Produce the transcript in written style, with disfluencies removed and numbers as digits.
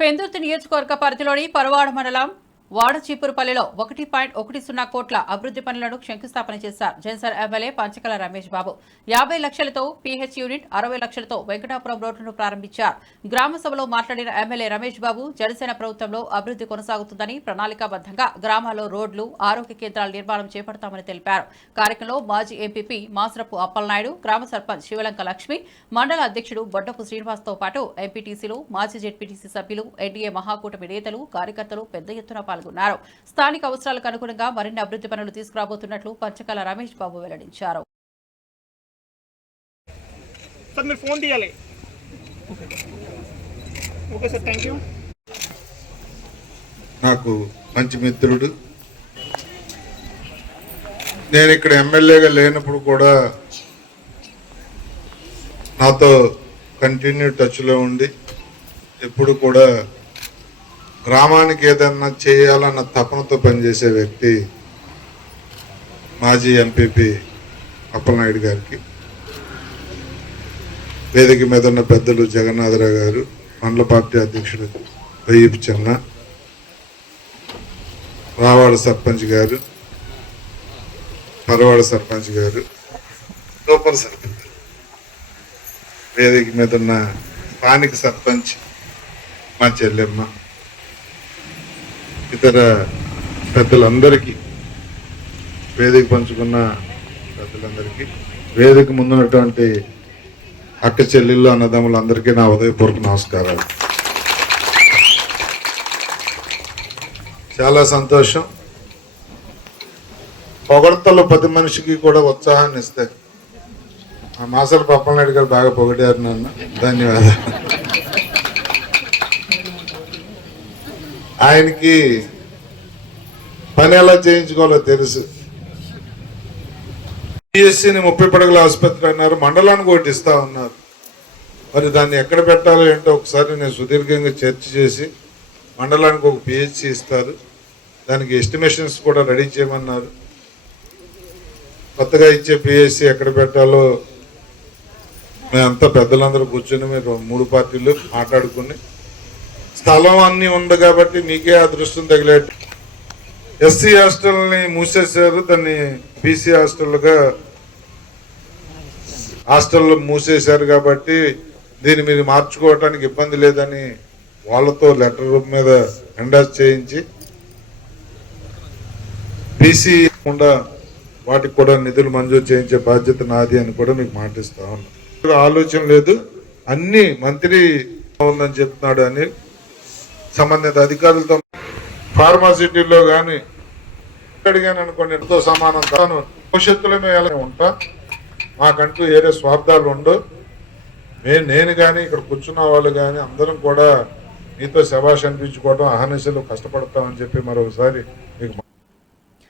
పెందుర్తి నియోజకవర్గ పరిధిలోని పరవాడ మండలం వాడచీపురుపల్లిలో 1.10 కోట్ల అభివృద్ధి పనులను శంకుస్థాపన చేశారు. జన్సర్ ఎమ్మెల్యే పంచకల రమేష్ బాబు 50 లక్షలతో పీహెచ్ యూనిట్, 60 లక్షలతో వెంకటాపురం రోడ్డును ప్రారంభించారు. గ్రామ సభలో మాట్లాడిన ఎమ్మెల్యే రమేష్ బాబు జనసేన ప్రభుత్వంలో అభివృద్ధి కొనసాగుతుందని, ప్రణాళికాబద్ధంగా గ్రామాల్లో రోడ్లు, ఆరోగ్య కేంద్రాల నిర్మాణం చేపడతామని తెలిపారు. కార్యక్రమంలో మాజీ ఎంపీపీ మాసరపు అప్పలనాయుడు, గ్రామ సర్పంచ్ శివలంక లక్ష్మి, మండల అధ్యక్షుడు బొడ్డపు శ్రీనివాస్తో పాటు ఎంపీటీసీలు, మాజీ జెడ్పీటీసీ సభ్యులు, ఎన్డీఏ మహాకూటమి నేతలు, కార్యకర్తలు పెద్ద ఎత్తున పాల్గొన్నారు. స్థానిక అవసరాలకు అనుగుణంగా మరిన్ని అభివృద్ధి పనులు తీసుకురాబోతున్నట్లు పంచకాల రమేష్ బాబు వెల్లడించారు. నాకు మంచి మిత్రుడు. నేను ఇక్కడ ఎమ్మెల్యేగా లేనప్పుడు కూడా నాతో కంటిన్యూ టచ్లో ఉండి ఎప్పుడు కూడా గ్రామానికి ఏదన్నా చేయాలన్న తపనతో పనిచేసే వ్యక్తి మాజీ ఎంపీపీ అప్పలనాయుడు గారికి, వేదిక మీద ఉన్న పెద్దలు జగన్నాథరావు గారు, మండల పార్టీ అధ్యక్షుడు వైపు చెన్న, రావాడ సర్పంచ్ గారు, పరవాడ సర్పంచ్ గారు, సూపర్ సర్పంచ్, వేదిక మీద ఉన్న స్థానిక సర్పంచ్ మా చెల్లెమ్మ, ఇతర పెద్దలందరికీ, వేదిక పంచుకున్న పెద్దలందరికీ, వేదిక ముందున్నటువంటి అక్క చెల్లెళ్ళు, అన్నదమ్ములందరికీ నా ఉదయపూర్వక నమస్కారాలు. చాలా సంతోషం. పొగడతలు 10 మనిషికి కూడా ఉత్సాహాన్ని ఇస్తాయి. ఆ మాసల పప్పలనాయుడు గారు బాగా పొగిడారు నన్ను, ధన్యవాదాలు. ఆయనకి పని ఎలా చేయించుకోవాలో తెలుసు. పిఎస్సిని 30 పడగల ఆసుపత్రి అన్నారు, మండలానికి ఒకటి ఇస్తా ఉన్నారు. మరి దాన్ని ఎక్కడ పెట్టాలో ఏంటో ఒకసారి నేను సుదీర్ఘంగా చర్చ చేసి, మండలానికి ఒక పిహెచ్సి ఇస్తారు, దానికి ఎస్టిమేషన్స్ కూడా రెడీ చేయమన్నారు. కొత్తగా ఇచ్చే పిహెచ్సి ఎక్కడ పెట్టాలో మేమంతా పెద్దలందరూ కూర్చొని మీరు 3 పార్టీలు మాట్లాడుకుని, స్థలం అన్నీ ఉంది కాబట్టి మీకే అదృష్టం తగిలేట్టు ఎస్సీ హాస్టల్ని మూసేశారు, దాన్ని బీసీ హాస్టల్ మూసేశారు కాబట్టి దీన్ని మీరు మార్చుకోవటానికి ఇబ్బంది లేదని వాళ్ళతో లెటర్ రూప్ మీద ఎండాస్ చేయించి బీసీ కూడా వాటికి కూడా నిధులు మంజూరు చేయించే బాధ్యత నాది అని కూడా మీకు మాటిస్తా ఉన్నా. ఆలోచన లేదు, అన్ని మంత్రి ఉందని చెప్తున్నాడు అని సంబంధిత అధికారులతో. ఫార్మాసిటీలో కానీ అడిగాను అనుకోండి, ఎంతో సమానం తాను భవిష్యత్తులో మేము ఎలా ఉంటా, మాకంటూ ఏరే స్వార్థాలు ఉండవు. నేను కానీ ఇక్కడ కూర్చున్న వాళ్ళు కానీ అందరం కూడా మీతో శభాష్ అనిపించుకోవడం, అహర్నిశలు కష్టపడతామని చెప్పి మరొకసారి మీకు